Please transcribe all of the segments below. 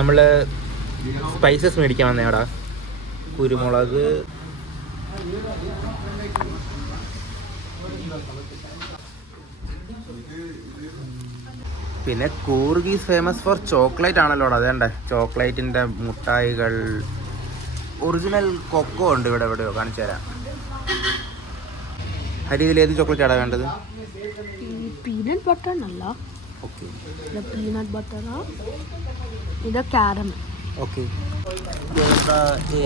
നമ്മൾ സ്പൈസസ് മേടിക്കാൻ വന്നേടാ. കുരുമുളക്, പിന്നെ Coorg is famous for chocolate ആണല്ലോടാ. അതേണ്ടേ ചോക്ലേറ്റിൻ്റെ മുട്ടായികൾ. ഒറിജിനൽ കൊക്കോ ഉണ്ട് ഇവിടെ എവിടെയോ, കാണിച്ചു തരാം. ഹരി, ഇതിൽ ഏത് ചോക്ലേറ്റ് ആടാ വേണ്ടത്? പീനട്ട് ബട്ടർ അല്ല. ഓക്കെ, ഇത് പീനട്ട് ബട്ടറാ. ഇത് കാരമൽ. ഓക്കെ.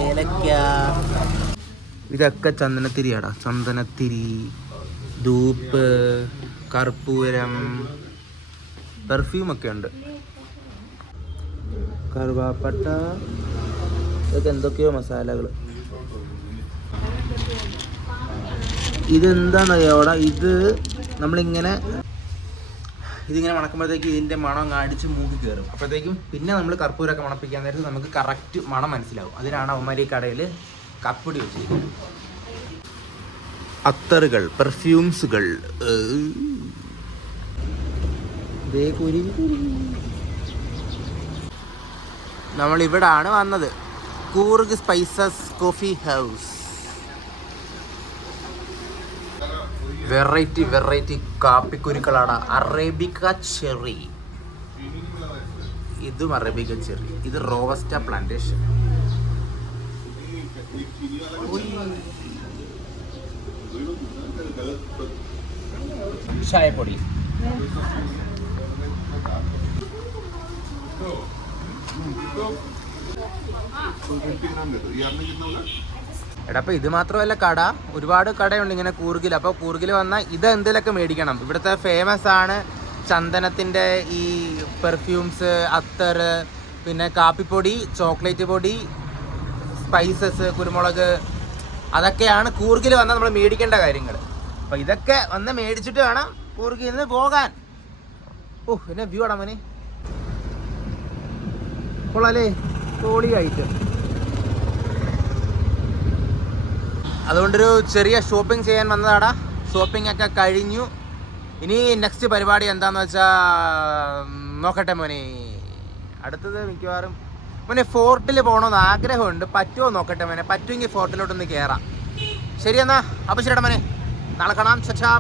ഏലക്ക. ഇതൊക്കെ ചന്ദനത്തിരിയാടാ. ചന്ദനത്തിരി, ധൂപ്പ്, കർപ്പൂരം, പെർഫ്യൂമൊക്കെ ഉണ്ട്. കറുവാപ്പട്ട, ഇതൊക്കെ എന്തൊക്കെയോ മസാലകൾ. ഇതെന്താണെന്നറിയാവോടാ, ഇത് നമ്മളിങ്ങനെ മണക്കുമ്പോഴത്തേക്ക് ഇതിൻ്റെ മണം അടിച്ച് മൂക്കി കയറും. അപ്പോഴത്തേക്കും പിന്നെ നമ്മൾ കർപ്പൂരമൊക്കെ മണപ്പിക്കാൻ നേരത്ത് നമുക്ക് കറക്റ്റ് മണം മനസ്സിലാവും. അതിനാണ് അവന്മാർ ഈ കടയിൽ കപ്പൊടി വെച്ചിരിക്കുന്നത്. അത്തറുകൾ, പെർഫ്യൂംസുകൾ. നമ്മളിവിടാണ് വന്നത്. Coorg spices coffee house. Variety കാപ്പിക്കുരുക്കളാണ്. Arabica cherry. ഇതും അറേബിക്ക ചെറി. ഇത് റോബസ്റ്റ പ്ലാന്റേഷൻ. ചായപ്പൊടി. എടാ, അപ്പോൾ ഇത് മാത്രമല്ല കട, ഒരുപാട് കടയുണ്ട് ഇങ്ങനെ കൂർഗിൽ. അപ്പോൾ കൂർഗിൽ വന്നാൽ ഇത് എന്തെങ്കിലുമൊക്കെ മേടിക്കണം. ഇവിടുത്തെ ഫേമസ് ആണ് ചന്ദനത്തിൻ്റെ ഈ പെർഫ്യൂംസ്, അത്തർ, പിന്നെ കാപ്പിപ്പൊടി, ചോക്ലേറ്റ് പൊടി, സ്പൈസസ്, കുരുമുളക്. അതൊക്കെയാണ് കൂർഗിൽ വന്നാൽ നമ്മൾ മേടിക്കേണ്ട കാര്യങ്ങൾ. അപ്പോൾ ഇതൊക്കെ വന്ന് മേടിച്ചിട്ട് വേണം കൂർഗിൽ നിന്ന് പോകാൻ. എന്നെ വ്യൂ ആടാ മോനെ, കൊള്ളാലേ, പൊളിയായിട്ട്. അതുകൊണ്ടൊരു ചെറിയ ഷോപ്പിംഗ് ചെയ്യാൻ വന്നതാടാ. ഷോപ്പിംഗ് ഒക്കെ കഴിഞ്ഞു. ഇനി നെക്സ്റ്റ് പരിപാടി എന്താണെന്ന് വെച്ചാൽ നോക്കട്ടെ മോനെ. അടുത്തത് മിക്കവാറും മോനെ ഫോർട്ടിൽ പോകണമെന്ന് ആഗ്രഹമുണ്ട്. പറ്റുമോ നോക്കട്ടെ മോനെ. പറ്റുമെങ്കിൽ ഫോർട്ടിലോട്ടൊന്ന് കയറാം. ശരി എന്നാ, അപ്പോൾ ശരിടാ മോനെ, നാളെ കാണാം. ചച്ചാ.